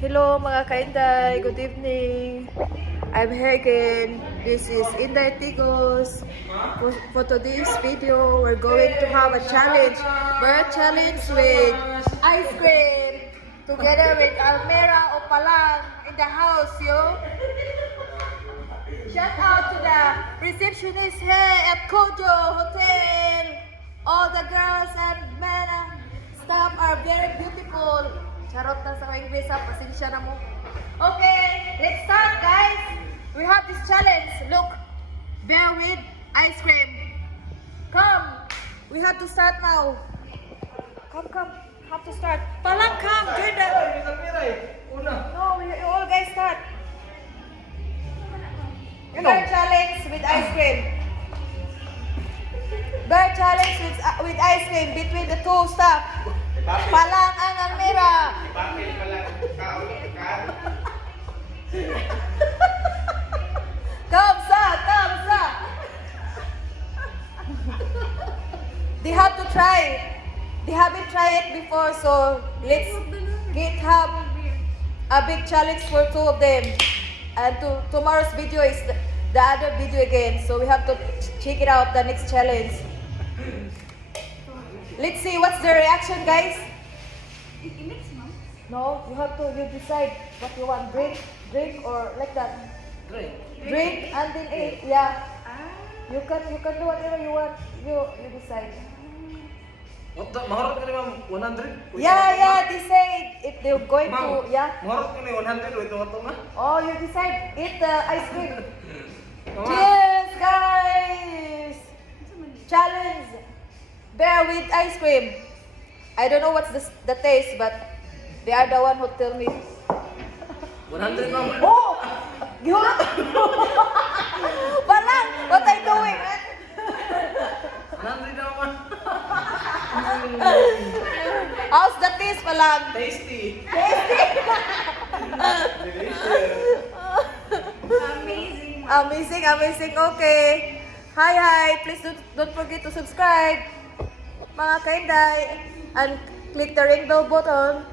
Hello mga kainday, good evening. I'm here again. This is Inday Tigos. For today's video, we're going to have a challenge. We're a challenge with ice cream together with Almera Opalang in the house, yo. Shout out to the receptionist here at Kojo Hotel. All the girls and men staff are very beautiful. Charot na sa English ha, pasensya na mo. Okay, let's start guys. We have this challenge. Look, bear with ice cream. Come, we have to start now. Come, have to start. Palang, come, join the... No, you all guys start. Bear challenge with ice cream. Bear challenge with ice cream between the two staff. Palang and Almera. Come, sa. They have to try. They haven't tried it before, so let's have a big challenge for two of them. And tomorrow's video is the other video again, so we have to check it out, the next challenge. Let's see what's the reaction, guys. No, you decide what you want. Drink or like that. Drink and then eat. Yeah. You can do whatever you want. You decide. Mahorot ka naman 100? Yeah, decide if they're going to, yeah. Mahorot ka naman 100 o ito nga? Oh, you decide. Eat the ice cream. Cheers, guys! Challenge. Bear with ice cream. I don't know what's the taste, but they are the one who tell me. 100 ma'am. Oh! Gihulot! Palang! What are you doing? 100 naman. How's the taste, Palang? Tasty. Amazing. Okay. Hi. Please don't forget to subscribe, mga kainday, and click the ring bell button.